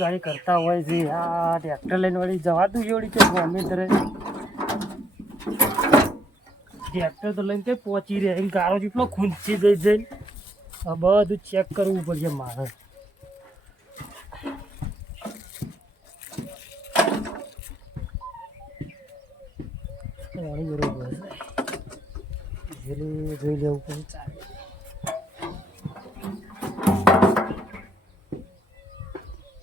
દાડી કરતા હોય છે. આ ટ્રેક્ટર લઈને વળી જવાતું છે વળી કે ગમે તરે ટ્રેક્ટર તો લઈને કઈ પહોંચી રહે એમ ગારો જેટલો ખૂંચી જઈ જઈને આ બધું ચેક કરવું પડશે મારે. જોઈ લેવું પડે ચાલે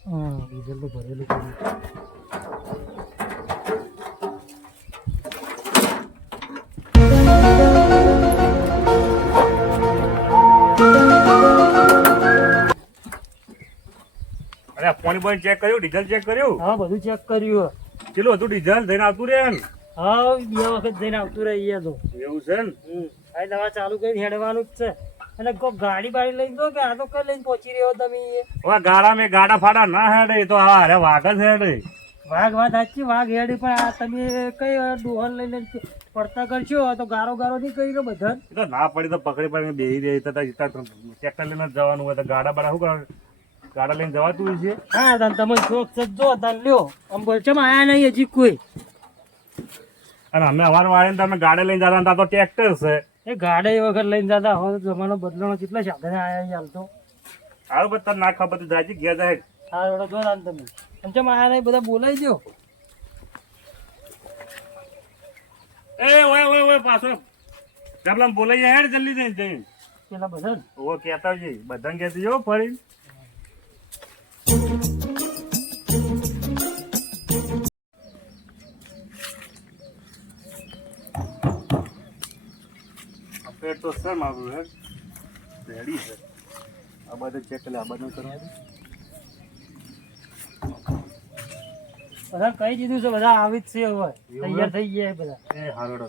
હા ડીઝલ તો ભરેલું પડ્યું અરે પાણી પાણી ચેક કર્યું? ડીઝલ ચેક કર્યું? હા બધું ચેક કર્યું. કેટલું હતું? ડીઝલ થઈને આવતું રહે ને હા બે વખત જઈને આવતું રહીએ તો. એવું છે ને? આ દવા ચાલુ કરી હેડવાનું જ છે. અને કોઈ ગાડી બાડી લઈને દો કે આ તો કઈ લઈને પહોંચી રહ્યો તમે ઓવા ગાડા મેં ગાડા ફાડા ના હેડે એ તો આ અરે વાઘ જ હેડે. વાઘ વાત સાચી વાઘ હેડી પણ આ તમે કઈ ડોહન લઈને પડતા કરશો? તો ગારો ગારો નહીં કરી ગયો બધા તો ના પડી તો પકડી પડીને બેહી રહી તો ટ્રેક્ટર લઈને જવાનું હોય તો ગાડા બાડા શું કરે ગાડા લઈને જવાતું હોય છે? હા તાન તમે શોખ છે જો તાન લ્યો. આમ બોલચમ આયા નહીં હજી કોઈ? અને અમે અવાર વાળીને તમે ગાડા લઈને જતા તો ટ્રેક્ટર છે. એ ગાડે વગર લઈને જતા હોય જમાનો બદલાનો કેટલા સાધન આયા હાલ તો. સારું પણ તને ના ખબર તો જાય છે ઘેર જાય. હા એવડો જો તાન તમે. એમ ચમ આયા નહીં બધા બોલાઈ ગયો એ ઓય ઓય ઓય પાછો. પેલા બોલાઈ હેડ જલ્દી જઈને જઈ પેલા બધા ઓ કહેતા છે બધાને કહેતી જો ફરી પેટ તો સર મારું હે રેડી છે. આ બધું ચેક કરે આ બધું કરવા બધા કહી દીધું છે બધા આવી જ છે હવે. તૈયાર થઈ ગયા બધા. એ હારોડો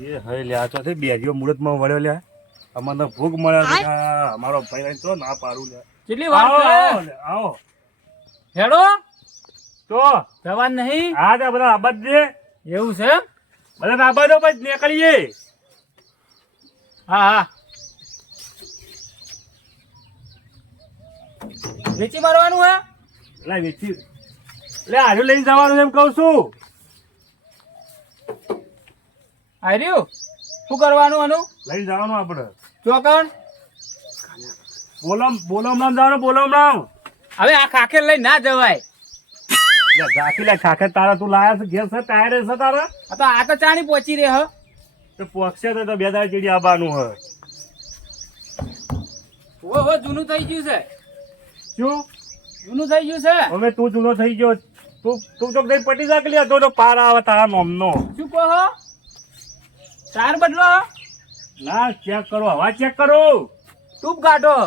એ હઈ લ્યા મુહૂર્તમાં વળ્યો લ્યા અમને ભૂખ મળે છે અમારો ભાઈ તો ના પાડું લ્યા કેટલી વાર આવો આવો. હેડો. તો? જવાન નહીં. આ તો બધા આબાદ છે. એવું છે? બધા આબાદો પછી નીકળીએ. હા હા. વેચી મારવાનું હે? એટલે વેચી એટલે આજે લઈને જવાનું એમ કહું છું. આર્યું શું કરવાનું આનું? લઈને જવાનું આપણે. ચોકણ? બોલમ બોલમ નામ જવાનું બોલમ નામ હવે આ ખાખેર લઈ ના જવાય. ઝાંખી લે ખાખે તારા તું લાયા છે ઘેર છે ટાયર છે તારા? આ તો આ તો ચાણી પહોંચી રહે હ. તો પહોંચશે તો બે દાડા ચીડી આવવાનું હોય. ઓ હો જૂનું થઈ ગયું છે. શું? જૂનું થઈ ગયું છે. હવે તું જૂનો થઈ ગયો. તું તું તો કઈ પટી જાકલી હતો તો પાર આવે તારા નોમનો. શું કહો હો? તાર બદલો ના ચેક કરો હવા ચેક કરો. તું કાઢો.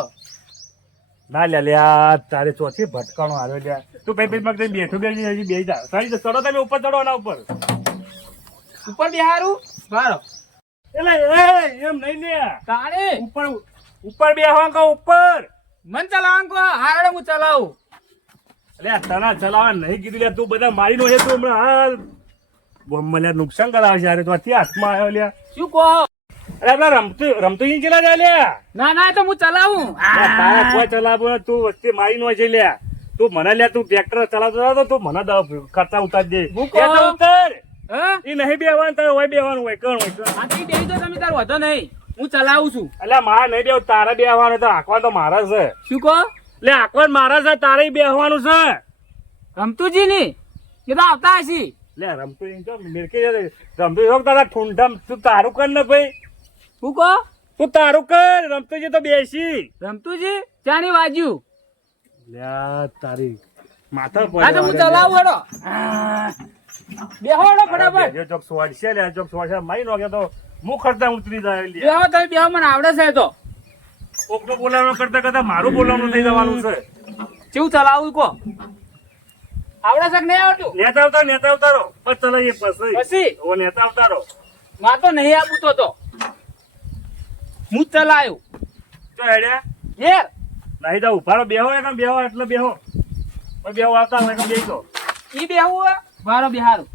ના લે લ્યા તારે ચોથી ભટકાણો આવ્યો લે. તું પૈ પૈ મગ બેઠો બે હજી બેસી જા. સારી ચડો તમે ઉપર ચડો આના ઉપર. ઉપર બેહારું? બારો. એટલે એ એમ નહીં લે. તારે? ઉપર ઉપર બેહવા કહો ઉપર. મન ચલાવવાનું કહો હારડે હું ચલાવું. આ તના ચલાવવા નહીં કીધું લે તું બધા મારી નો છે તું હમણાં. હાલ. બોમ્બ નુકસાન કરાવે છે અરે તો અત્યારે હાથમાં આવ્યો લ્યા શું કહો? અરે આપડા રમતું રમતું ચલા જાય ના ના તો હું ચલાવું. તારા કોઈ ચલાવો તું વસ્તી મારી નો છે લે તું મને લે તું ટ્રેક્ટર ચલાવતો હતો તું મને ખર્ચા ઉતાર દે. તો ઉતાર. એ નહીં બેવાનું તારે હોય બેવાનું હોય કણ હોય. બેહી તો તમે તાર વધો નહીં. હું ચલાવું છું. એટલે મારે નહીં બેવું તારે બેવાનું તો આંકવા તો મારા છે. શું કહો? એટલે આંકવા મારા છે તારે બેહવાનું છે. રમતુજી ની એ તો આવતા હશી. લે રમતું તો. રમતું તારા ઠુંઠમ તું તારું કર ને ભાઈ. શું કહો તું તારું કર રમતુજી તો બેસી. રમતુજી ચાની વાજ્યું લ્યા તારી માથા હા તો હું ચલાવું હેડો. બેહોડો હેડો ફટાફટ. જો ચોક સોડશે લે ચોક સોડશે મારી નો તો મુખ ખરતા ઉતરી જાય લે બેહો તમે બેહો મને આવડે છે તો. કોકનો બોલાવવાનું કરતા કરતા મારું બોલાવવાનું થઈ જવાનું છે. કેવું ચલાવું કહો આવડે છે કે નહીં આવડતું? નેતા અવતાર નેતા અવતારો પછી ચલાવીએ પછી પછી? ઓ નેતા અવતારો માં તો નહીં આપું તો તો. હું ચલાયો. તો હેડ્યા ઘેર નહીં તો ઉભારો બેહો એકમ બેહો એટલે બેહો. પણ બેહો આવતા હોય તો બેહી તો ઈ બેહો મારો બિહારું.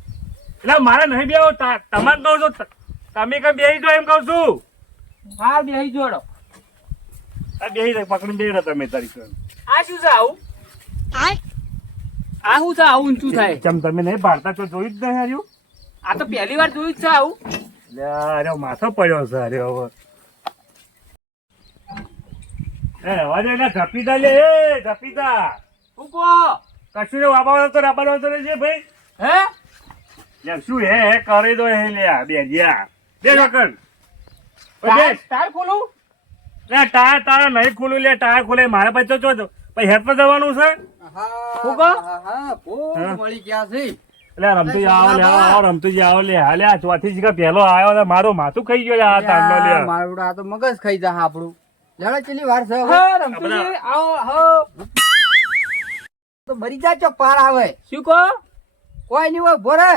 એટલે મારે નહીં બેહો તા- તમારે કહું છું તમે કઈ બેહી જો એમ કહું છું. હા બેહી જોડો. આ બેહી જાય પકડી બેહી રહો તમે તારી. આ શું છે આવું? આ શું છે આવું ઊંચું થાય? ચમ તમે નહીં ભારતા તો જોયું જ નહીં હાર્યું. આ તો પહેલી વાર જોયું જ છે આવું. અરે માથો પડ્યો છે અરે હવે. એ ધપીદા લે એ ધપીતા કશું ને વાપરવાનું તો રાબાનું તો છે ભાઈ. હે? લે શું હે હે કરી દો હે લે બે જ્યા બે વખત ટાયર ટાયર ખોલું? લે ટાયર તારા નહીં ખુલ્લું લે ટાયર ખુલે મારે પછી તો ચો પછી હેડ પર જવાનું છે. મળી ગયા એટલે રમતું આવો લે આવો રમતુજી આવો લે હાલે આ ચોથી જગ્યા પહેલો આવ્યો મારું માથું ખાઈ ગયો આ તાંડો લે. મારું આ તો મગજ ખાઈ જા આપણું લેડો ચેલી વાર છે હવે? હા રમતુજી આવો આવો. તો મરી જા ચો પાર આવે. શું કહો? કોઈ નહીં હોય ભોરે.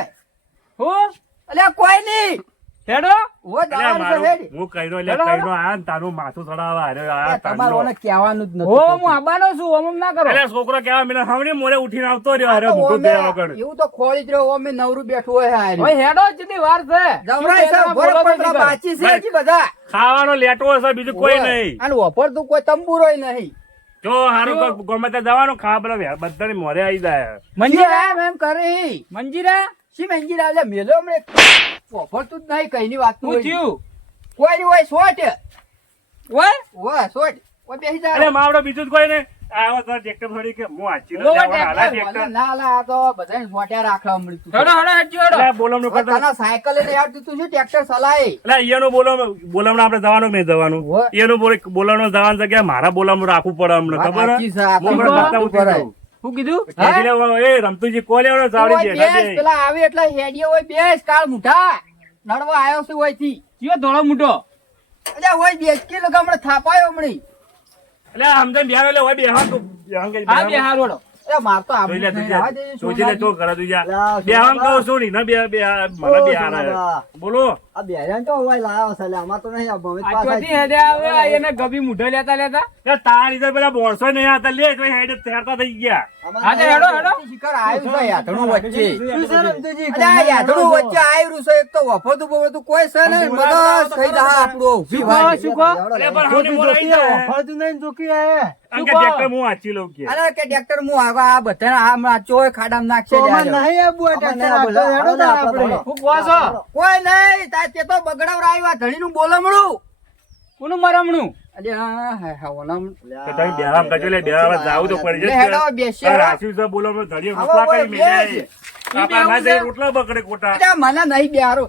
હું? અલ્યા કોઈ નહીં. હેડો. હો એટલે છે હેડ. હું કર્યો લે હેલો, હેલો. આ તારું માથું ચડાવવા હારે આ અલ્યા, તમારે ઓને કહેવાનું જ હું આબાનો છું ઓમ ઓમ ના કરો. એટલે છોકરો કેવા મને હમણાં મોરે ઉઠીને આવતો રહ્યો અરે આ તો મૂકું ઓમે બે વગર એવું તો ખોળી જ રહ્યો ઓમે નવરું બેઠું હોય. ઓય હેડો વાર છે. છે, પતરા. બાચી છે બધા. ખાવાનો લેટો હશે બીજું કોઈ. નહીં. અને વપર તો કોઈ તંબુરોય નહીં. જો હારું ગમે ત્યાં જવાનું ખાવા પેલા બધા મોરે આવી જાય. મંજીરા? એમ કરી? મંજીરા? શી મંજીરા? રાજા મેલો હમણે. વપરતું જ નહીં કઈની વાત શું થયું? કોઈ હોય સોટ. ઓય હોય સોટ. ઓય બેસી જા અરે માવડો બીજું કોઈ ને આવો તો ટ્રેક્ટર થોડી કે હું આચી લો, હાલા ટ્રેક્ટર. ના લા તો બધાને સોટ્યા રાખવા હમણાં તું. હેડો હેડો હેડજો હેડો. એટલે બોલમણું હવે કરતા તને સાયકલ લઈને યાર તું શું ટ્રેક્ટર ચલાય એટલે અહીંયાનું બોલમ બોલમણું આપણે જવાનું નહીં જવાનું? હોય. એનું બોલ બોલમણું જવાનું જગ્યાએ મારા બોલમણું રાખવું પડે અમને ખબર છે, હું કીધું? એ રમતુજી કોલે દે પેલા આવે એટલે હેડીએ હોય બેસ કાળ મુઠા. નડવા આવ્યો છે ઓયથી. કયો ધોળો મુઠો? અલ્યા હોય બેસ કે લોકો હમણાં થાપાયો હમણી. એટલે સમજાય બિહાર એટલે હોય બેહા તો. કે બેહાર. માર લે દેજે. કહું છું ને બે બે મને બેહાર. બોલો. આ બેહરાન તો હવાઈ લાયો છે, આમાં તો નહીં આપવાનું. આ ચોથી હેડે આવે એને ગભી મુઢો લેતા લેતા એ તાર ઇધર પેલા બોરસો નહીં હતા લે તો હેડ તૈયાર થઈ ગયા હા, તે હેડો, હેડો. શિખર આવ્યું છે યાત્રાનું વચ્ચે શું છે રમતુજી? અલ્યા યાત્રાનું વચ્ચે આવ્યું છે એક તો વફોતું બફોતું કોઈ છે નહીં મગજ ખાઈ જા આપણું શું કહો અરે પણ હવને બોલાવી જાય. ફરતું નહીં જોકી આયા. આમ કે ટ્રેક્ટર હું વાંચી લઉં કે અરે કે ટ્રેક્ટર હું આગળ આ ચોય ખાડામાં નાખશે. નહીં આબુ હેડો આપણે. કોઈ નહીં તે તો બગડાવર આવ્યા ધણીનું બોલમણું કોનું મરમણું અલ્યા હા હા ઓનામ કે તમે બેહામ કરજો લે બેહામ જાવું તો પડી જશે હેડો બેસીએ. આ રાશિ છે બોલો અમે ધડીએ આવો રોટલા કરી મેલ્યા બેસ. ના જાય રોટલા બકડે કોટા અલ્યા મને નહીં બેહારો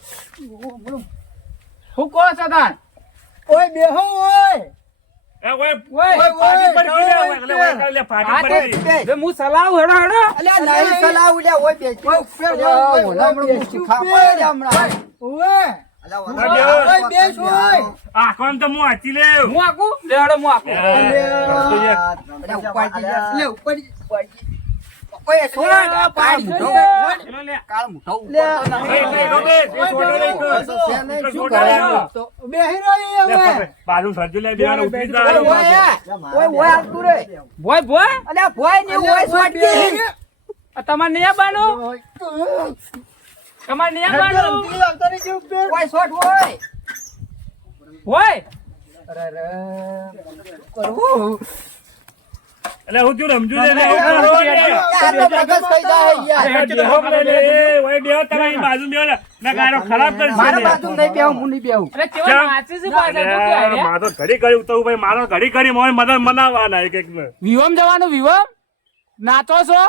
શું કહો છો ઓય બેહો ઓય. લે, લે, તે- હું સલાવું હેડો હેડો અલ્યા નહીં સલાહ લ્યા ઓય બેસી ઓય, ઓય, બેસી, હમણાં. ઓય. અલ્યા, ઓય, ઓલા- બેસ. ઓય, બેસ, ઓય. આ કોણ તો હું વાંચી લેવ. હું આકું લે હેડો હું. લે, લે. લે. લે, લે. લે. બાજુ લે, ઉતરી ઓય, ઓય, આવતું રે. ભોય ભોય અલ્યા, ભોય ને ઓય તમારે નહીં આવવાનું તમારે આવતો. ઓય ઓય. અરે, કરવું. એટલે હું રમજુ કરો પ્રગટ થઈ જાય યાર. તમે બાજુ ના, ગારો ખરાબ મારા બાજુ નહીં બેહું, હું નહીં બેહું. અરે કેવા નાચી છે પાછા જો કે અરે, આર્યા. મારે તો ઘડી કરી ઉતરવું ભાઈ મારો ઘડી ઘડી મોય મને મનાવવાના એક. વિવમ જવાનું વિવમ નાચો છો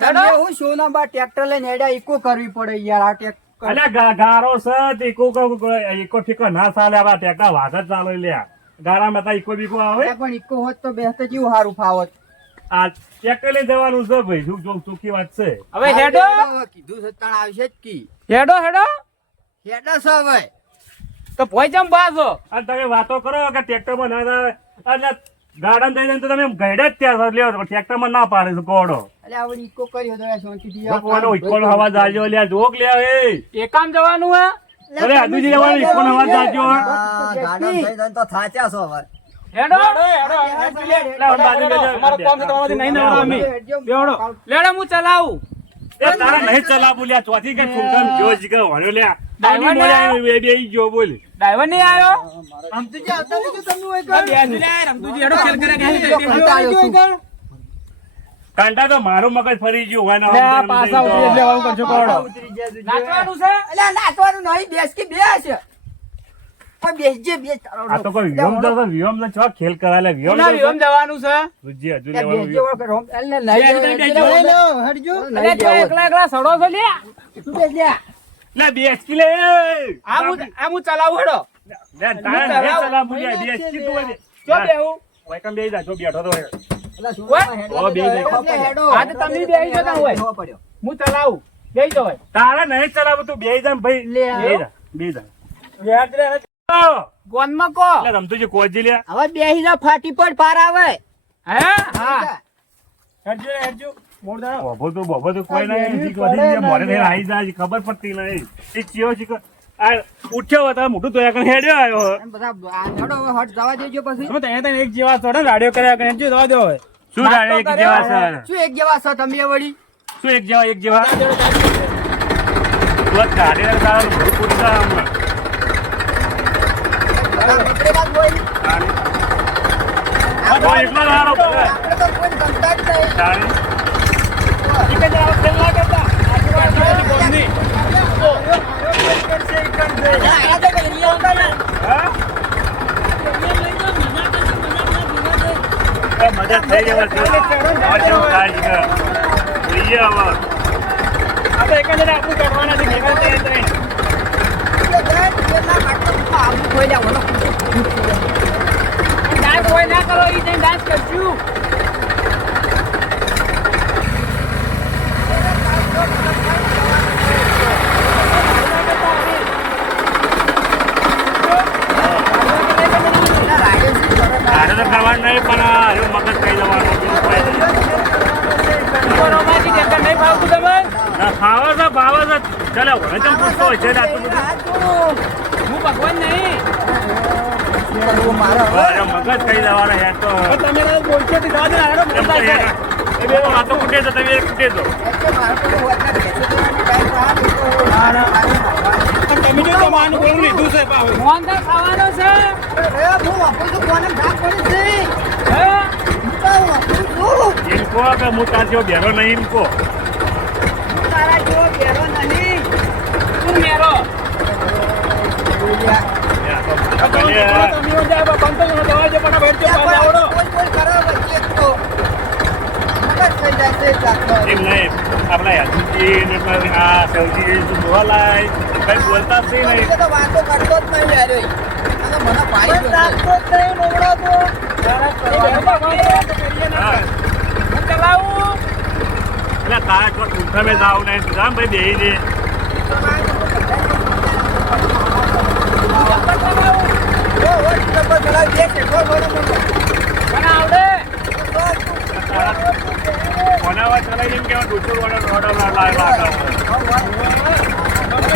તમે હું સોનાબા ટ્રેક્ટર લઈને હેડ્યા? ઈકો કરવી પડે યાર આ ટ્રેક્ટર. અલ્યા ગારો છે તે ઈકો કો- કો- ઈકો ઠીકો ના ચાલે આવા ટેકા વાત જ ચાલે લ્યા. ગારામાં તા ઈકો બીકો આવે? પણ ઈકો હોત તો બેસતે જેવું સારું ફાવત? આ ટેકે લઈ જવાનું છે ભાઈ શું સુખી વાત છે. હવે હેડો. કીધું છે આવશે જ કી. હેડો હેડો. હેડો છે હવે. તો ભોય જમ બાજો અને તમે વાતો કરો કે ટ્રેક્ટરમાં ના આવે એટલે ગાર્ડન થઈ જાય તો તમે ગયડે જ ત્યાં લ્યો ટ્રેક્ટરમાં ના પાડે છે કોડો કર્યો તો શાંતિથી હવા જાજો જોક એ એકામ જવાનું હે? અરે હજુજી જવાનું ઈકોનો હવા જાજો આ થઈ જાય તો થાચ્યા છો હવે. હેડો. એટલે બાજુ અમારો કામ છે તમારાથી નહીં નવરા અમે. બેહડો. લેડો હું ચલાવું. એ તારા નહીં ચલાવું લ્યા ચોથી કે કે લ્યા આવ્યો, બે બોલ. આવતા કે રમતુજી હેડો ખેલ કરે કે બે. કાંટા તો મારું મગજ ફરી ગયું હોય ને લે, પાછા ઉતરી એટલે હું જાય તું નાચવાનું છે? એટલે નાચવાનું નહીં બેસ કે બેસ. પણ બેસજે બેસ તારો આ તો કોઈ વિયમ તો વિયમ ને ચો ખેલ કરાલે વિયમ કોના વિહોમ જવાનું છે? રુજી હજુ લેવાનું બેસજે વિયમ. વખત એટલે નહીં બે, બે, એટલે બે. હટજો. અલે તો એકલા એકલા સડો છો લે તું બેસ લે. લે બેસકી લે. આ હું આ હું ચલાવું હેડો. લે તારા ચલાવું. લ્યા, બેસકી તું જો બેહું. ઓય કમ બેહી જા, જો બેઠો તો હોય. પેલા સોનામાં હેડો ઓ, બે જાય. એટલે હેડો. આ તો તમે બેહી જતા હોય. બેહવા પડ્યો. હું ચલાવું. બેહી જો તારા નહીં ચલાવું તું બેહી જા ભાઈ. લે. બેહી જા, બેહી જા. કો. લે રમતુજી કોજી લે. હવે બેસી જા ફાટી પડ પાર આવે. હે? હા. હેડજો. હેડજો. બોભો તો બોભો તો કોઈ નહીં. ગયા, મોઢે આઈ જાય ખબર પડતી નહીં. એ ચિયો છે આ ઉઠ્યો હતો મોટું તો એકણ હેડ્યો આવ્યો. બધા આ હટ જવા દેજો પછી. તમે તને તને એક જેવા થોડા ને રાડિયો કર્યા કરે જો દવા દો હોય શું રાડે એક જેવા સર શું એક જેવા છો તમે વળી? શું એક જેવા એક જેવા? તું કાઢે તારા મોઢું ફૂટી જાય હમણાં. આપણે વાત બોલી. આ તો એકલો જ હારો બધા. આપણે તો કોઈ ગમતા જ નહીં. તારી. આયા તો કઈ લઈ આવતા ને. હા? એ મજા થઈ જવા છે મોજ જેવું થાય છે કે. જોઈએ હવે આપણે એક જ આપણું કરવાના છે ભેગા થયા ત્રણ. કે જાય, પેલા માટલો ઊભો આબુ ખોઈ લે, ઓલો ડાન્સ કરો જઈને ડાન્સ કરશું તો કરવાનું નહીં પણ હજુ મગજ થઈ જવાનું બીજું કોઈ નહીં. રોમાન્ટિક એકદમ નહીં ભાવતું તમે ના, ફાવે છે હવે. મગજ થઈ જવાનું યાર તો તમે બોલશો તો તો વાતો કૂટે છે તમે કૂટે તો તમે જો તમારું બોલું લીધું છે પાવ તો ખાવાનો છે એ હું વાપરું છું કોને ભાગ પડી છે હે હું તો વાપરું છું એમ કે હું તાર જેવો બેરો નહીં. કહો હું તારા જેવો ઘેરો નહીં તું મેરો તો તો તો આપણા યાદુજી ને આ સૌજી તું બોલાય કઈ બોલતા જ નહીં તો વાતો કરતો જ નહીં યાર એ. મને પાડી ગયો છે. હા હું ચલાવું? એટલે તારા જો ટૂંકા જાવ નહીં. તું ભાઈ બેહી દે જો, હોય ચલાવી. કોઈ એમ કેવા ડૂચર વાળા રોડ ના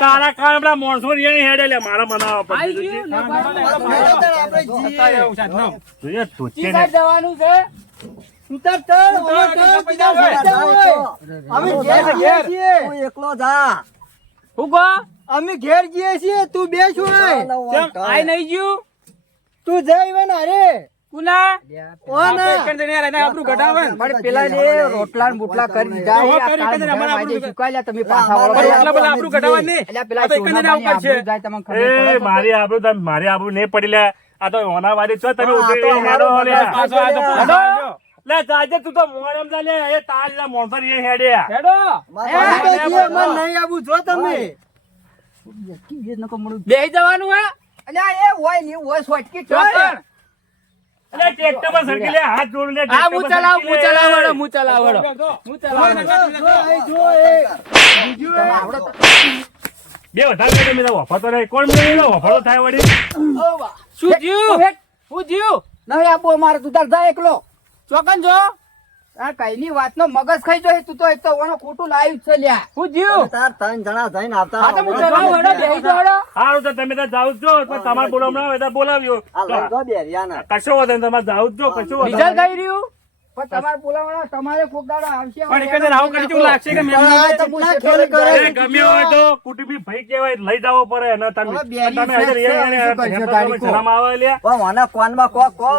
તારા કારણે આપણા માણસો ની એની હેડે લે મારા મનાવા આઈ પડશે ગયું અમે ઘેર જઈએ છીએ. તું એકલો જા. હું કહો અમે ઘેર જઈએ છીએ તું બે છું આઈ નહીં ગયું? તું જઈ હવે ના રે કુના? કોણ આપણું ઘટાડે પણ પેલા જે રોટલા બુટલા કરી દીધા એ આપણું તમે પાછા વળો. એટલા બધા આપણું ઘટાડવા નહીં અલ્યા પેલા આ તો એક જ જણા સોનામાની ઉપર છે. જાય તમને ખબર એ મારી આબરૂ તમે મારી આબરૂ નહીં પડી લે આ તો ઓના વાડી છો તમે ઉતરી હેડો હેડો. પાછો લે જાજે તું તો મોરમ જા લે એ તાલ ના મોણસર એ હેડ્યા હેડો. એ તો જીએ, મને નહીં આવું જો તમે. બેહી જવાનું હે? અલ્યા એ હોય ને હોય સોટકી ચોકણ. એટલે ટ્રેક્ટર પર સરકી લે હાથ જોડ લે હા હું ચલાવ હું ચલાવડો હું ચલાવડો હું ચલાવડો જો, એ જો, એ. બીજું એ. બે વધારે વફાતો રહે કોણ વફાતો થાય વળી? શું જીવ શું જીવ નહીં આપો અમારે તું તાર જા એકલો. ચોકન જો. આ કઈની વાતનો મગજ ખાઈ જાય તું તો એક તો ઓનો ખોટું લાવ્યું છે લ્યા. શું જીવ. તાર ત્રણ જણા થઈને આવતા હા તો હું ચલાવ હેડો બેહી જો હેડો સારું તો તમે તો જાવ જ છો પણ તમારે બોલાવવા હોય તો બોલાવ્યો. આ લઈ દો બેરિયાના. કશો વાંધો નહીં તમારે જાવ જો છો કશો કઈ રહ્યું? તમારે બોલાવવાનો તમારે કોક દાડો આવશે પણ એક જ આવું કરી કેવું લાગશે કે પણ તો પુના ખેલ કરે એ હોય તો કુટુંબી ભાઈ કહેવાય લઈ જવો પડે અને તમે હાજર? શરમ આવે મને કોનમાં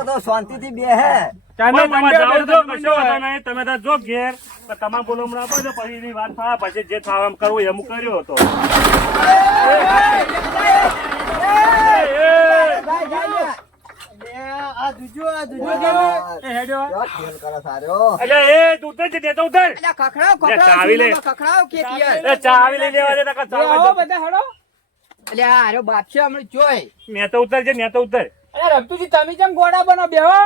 તો શાંતિથી બેહે જાવ કશો વાંધો નહીં. તો જો ઘેર તમામ આપો તો પછી એની વાત થાય પછી જે થવા એમ કરવું એમ કર્યો હતો આ દૂજો, આ દૂજો આ તમે. હેડો. ક્યાં સારો? એટલે એ તું ઉતર છે તે ઉતર. અલ્યા ખખડાવ ખખડાવ ચાવી લે. ખખડાવ કે યાર? એ ચા લઈ લેવા દે નકર ચા બધા હેડો અલ્યા આરો બાપ છે હમણાં જોય. ને તો ઉતર છે ને તો ઉતર. અરે રમતુજી તમે કેમ ગોડા બનો બેહો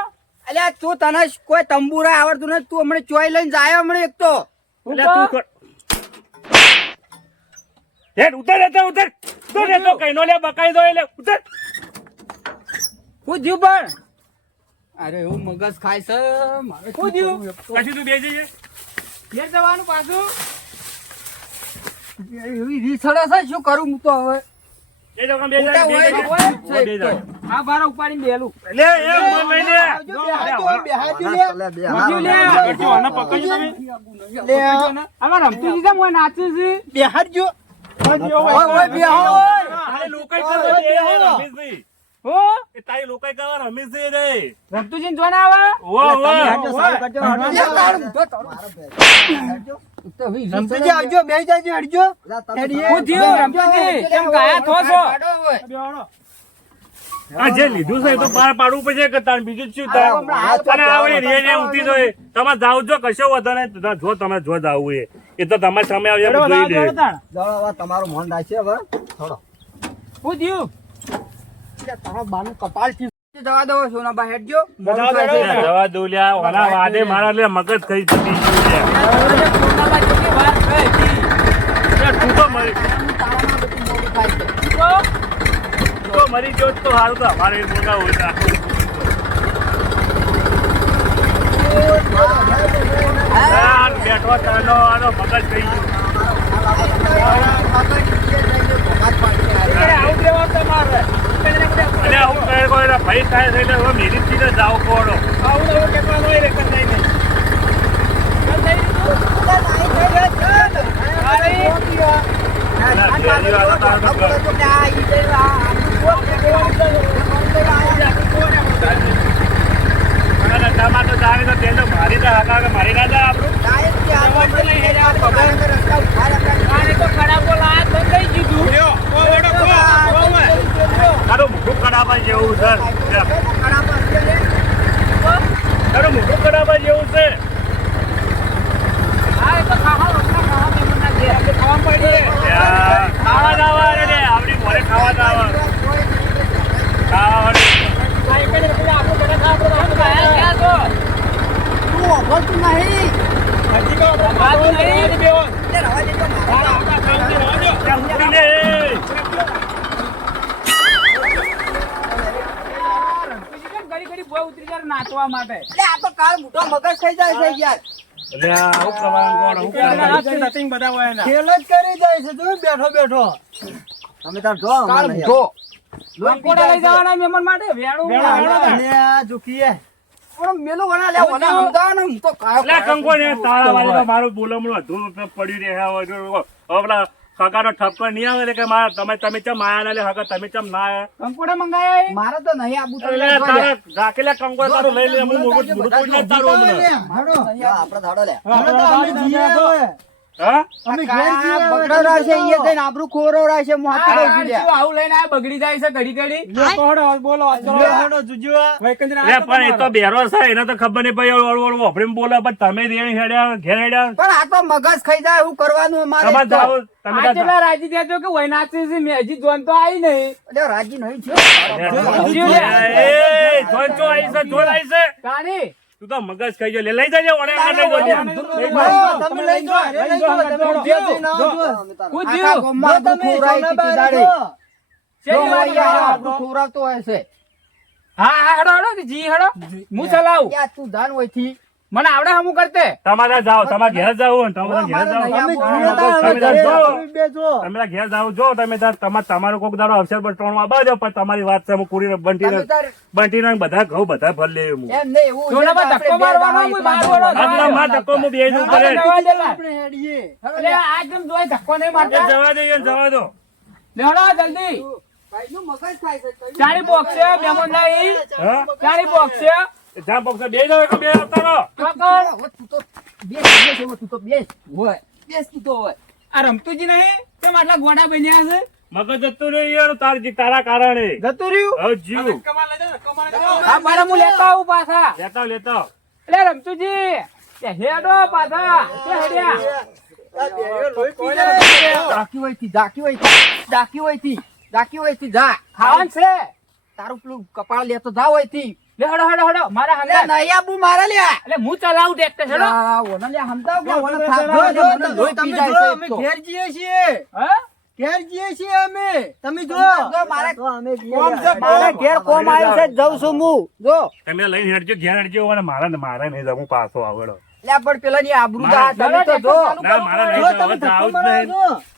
અલ્યા તું તને કોઈ તંબુરા આવડતું નથી તું હમણાં ચોય લઈને જાય હમણાં એક તો. હું તું હેડ ઉતર ઉતર. ઉતર તો કઈ નો લે બકાઈ દો એટલે ઉતર. હું જીવ પણ. અરે એવું મગજ ખાય છે. હું જીવ પછી તું જઈએ ઘેર જવાનું પાછું. એવી રીસડે છે શું કરું હું તો હવે? એ લોકો બે ઉતા હોય જાય તો હોય જ છે બે એક તો. જાય આ બાર ઉપાડીને બેલું લે એ મન લઈ લે. આવજો, બેહાજો, બેહાજો લે. લે, બે મજુ લે હારો. કરજો, આને પકડજો તમે. લે, આમાં રમતુજી કેમ હોય નાચે છે. બેહાજો. ઓય, ઓય, બેહો, ઓય. તારી લોકાઈ કરવા દે, રમેશભાઈ. હો? એ તારી લોકાઈ કરવા રે. આવે તારું તારું. રમતુજી આવજો, જાજો. હું રમતુજી કેમ ગાયા થો છો આ જે લીધું છે તો બહાર પાડવું પડશે કે તાર બીજું શું થાય? અને આ વળી રે રે જોઈ. તમે જાવ જો કશો વાંધો નહીં. જો તમે જો જાવું એ એ તો તમારે સામે આવી એમ જોઈ લે. તમારું મન રાખશે હવે. થોડો. હું અલ્યા તારા બાનું કપાળ ચીર. જવા દો સોનાબા હેડજો જવા દો, લે, જવા દઉં લ્યા ઓલા વાદે મારા લે મગજ થઈ હતી. તું તો મરી તો ગયો તો સારું તો અમારે મોટા બોલવા હોય યાર, બેઠો તાનો આનો મગજ થઈ ગયો આવું દેવા તમારે અને હું કહે કોઈ ભાઈ થાય છે એટલે હવે મેરી જ સીધે કોડો આવું એવું ટેકવાનું હોય રે કંઈ નહીં. અને તમારે તો જાણે તો મારી તો હકા કે મારી ના જાય આપણું. તો ખરાબ લાયા તો થઈ કીધું? તારું કડાવા જેવું છે તારું કડાવા જેવું છે ખાવા દાવા રે આપણી મોરે ખાવા દાવા ખાવા વાળી. ઘડી બોય ઉતરી જાય નાચવા માટે. મગજ થઈ જાય છે યાર. એટલે આ તો કરવાનું મોટો મગજ કરી જાય છે યાર મારું બોલમણું અધૂરું પડ્યું રહે હવે ઠપકો નહીં આવે એટલે કે મારા તમે તમે ચમ આયા ના લે હકા તમે ચમ ના આયા? કંકોડા મંગાયા મારે તો નહીં આબુ તો લે તારે રાખેલા કંકોડા તારો લઈ લે હું મોઢું મોઢું ના તારો. આપણે ધાડો લે. આપણે જુજુ લે પણ એ તો બેરો છે એને તો ખબર નહીં ભાઈ ઓળ ઓળ વાપરીને બોલે પણ તમે રેણી હેડ્યા ઘેર હેડ્યા પણ આ મગજ ખાઈ જાય એવું કરવાનું અમારે તમે રાજી થયા છો કે વૈનાથસિંહ છે, મેં હજી જોન તો આવી નહીં અલ્યા, રાજી નહીં છે જોન ચો આઈ છે, જોન આઈ છે. તું તો મગજ ખાઈ ગયો. લે લઈ જજે ઓણે તમે લઈ તમે જો તમે સોના બારે જો. શેની જો વાત અહીંયા કરો? આબરૂ ખોરાવતો હોય છે. હા હેડો હેડો જી હેડો. હું ચલાવું તું જાણ હોયથી. મને આવડે હમું કરતે. તમારે જાઓ તમારે ઘેર જાવ તમારે ઘેર જાઓ. તમે ઘરે જાવ જો તમે તમારે તમારો કોક દાડો અવસર પર ત્રણ બાજો પણ તમારી વાત છે હું પૂરી બંટી બંટી ને બધા ઘઉં બધા ભર લે હું ધક્કો મારવાનો ધક્કો હું બે જવું પડે જવા દે લા. આપણે હેડીએ. એટલે આ કેમ જોઈ ધક્કો નહીં મારતા. જવા દે જવા દો. લેવડો જલ્દી? ચારી બોક્સ છે મહેમાન ચારી બોક્સ છે. જ્યાં પક્ષ બે જાવ કે બે આવતા કાકા. તું તો બેસ, બે હવે તું તો બેસ. બેસ તું તો હોય આ રમતુજી નહીં? તે આટલા ગોડા બન્યા છે? મગજ જતું રહ્યું યાર તાર તારા કારણે. જતું રહ્યું? હવે જીવ. આ મારા હું લેતા આવું પાછા. લેતા લેતા. એટલે રમતુજી તે હેડો પાછા. તે હેડ્યા. આ બેરીઓ લોહી પી જાય. ડાકી હોયથી, થી ડાકી હોયથી, ડાકી હોયથી, જા. ખાવાનું છે? તારું પેલું કપાળ લેતો જા હોયથી. લે હડો હડો હડો મારા લે, હંગાત. આબુ મારા લે. એટલે હું ચલાવું ટ્રેક્ટર હેડો. ઓને લે સમજાવ કે ઓને જો, જો, તમે જો, અમે ઘેર જીએ છીએ. હા? ઘેર જીએ છીએ અમે. તમે જો. જો, મારે તો અમે જઈએ. કોમ છે, મારા ઘેર કોમ આવ્યું છે, જઉં છું હું. જો. તમે લઈને હેડજો ઘેર હેડજો અને મારા ને મારા નહીં જાવ પાછો આવડો પણ પેલાની આબરૂ જા, તમે તો જો. ના મારા નહીં જાવ,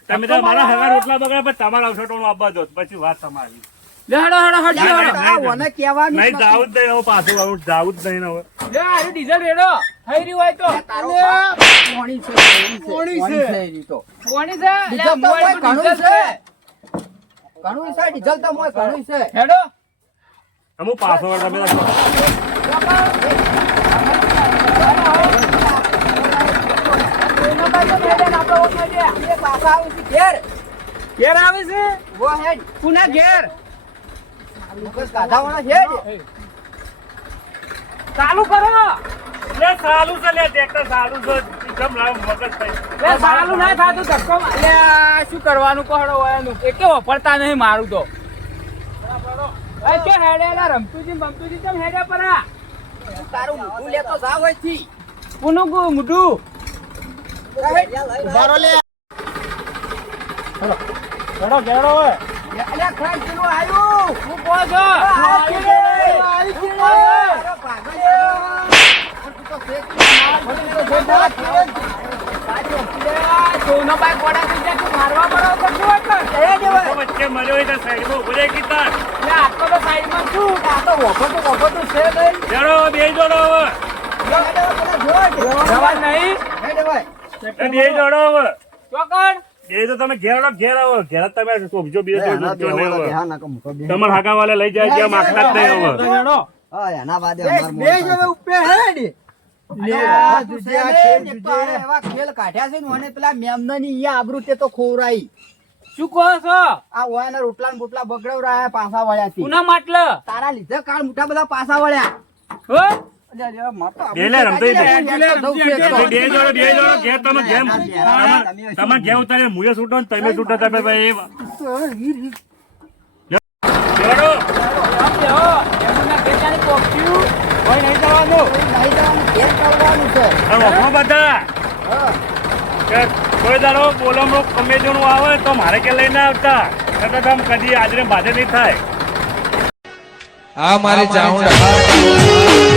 તમે નહીં. તો મારા હગા રોટલા બગડા પણ તમારા આવશો ટોણું આપવા દો પછી વાત તમારી. લે હેડો હેડો હેડો ના, હેડો. ના. આ ઓને કહેવાનું નહીં જાવું જ નહીં હવે પાછું આવું જાવું જ નહીં હવે લે આરું ડીઝલ રેડો થઈ રહ્યું હોય તો કોણી છે, કોણી છે, કોણી કોણી છે. છે એની તો. કોની છે લે મોય મોય ઘણું છે. છે ઘણું છે, ડીઝલ તો મોય ઘણું છે. હેડો હું પાછો વળ તમે તો કોઈનો કાંઈ તો મેદાન આપણે ઓછો છે. આપણે પાછા આવું છું ઘેર. ઘેર આવે છે વો પુના ઘેર. ચાલુ કરો. લે છે લે ટ્રેક્ટર છે. લાવ મગજ લે ચાલુ ના થાતું ધક્કો લે શું કરવાનું હોયનું એકે વપરતા નહીં મારું તો. એ કે હેડેલા રમતુજી બમતુજી કેમ હેડે પરા? તારું મોઢું લેતો જા ગુ મુઢું? ઘેડો હવે. અલ્યા, ખાઈ પેલું આયું. હું. પાછો કીડે. સોનો બાઈક ગોડા થઈ જાય તું મારવા પડો તો શું એટલે? તો વચ્ચે મળ્યો હોય તો સાઈડમાં ઊભો રહી કીધા લે આટલો તો સાઈડમાં છું. આ તો વખોટું વખોટું છે ભાઈ. ચલો બે જોડો ચોકડ. એ તો તમે ઘેર આવો, ઘેર આવો. ઘેર તમે શોભજો બીજો જો જો નહીં હવે તમાર હાકા વાલે લઈ જાય ત્યાં માગતા જ નહીં હવે હેડો. બેસ, બેસ હવે ઉપર હેડ. પાસા વળ્યા તારા લીધે કાળ મોટા બધા પાસા વળ્યા. હો અલ્યા, અલ્યા, માર તો બે લે, રમતો બે. જોડો જોડો ઘેર તમે ઘેર તમારે તમારે ઘેર ઉતારે મુએ છૂટો ને તમે છૂટો તમે ભાઈ જોડો હો એમના બેચારી પોક્યું કોઈ બધા દાડો બોલમો ગમે તેનું આવે તો મારે કે લઈને આવતા નકર તો કદી આજરે બાજે નહીં થાય આ મારી ચાઉંડા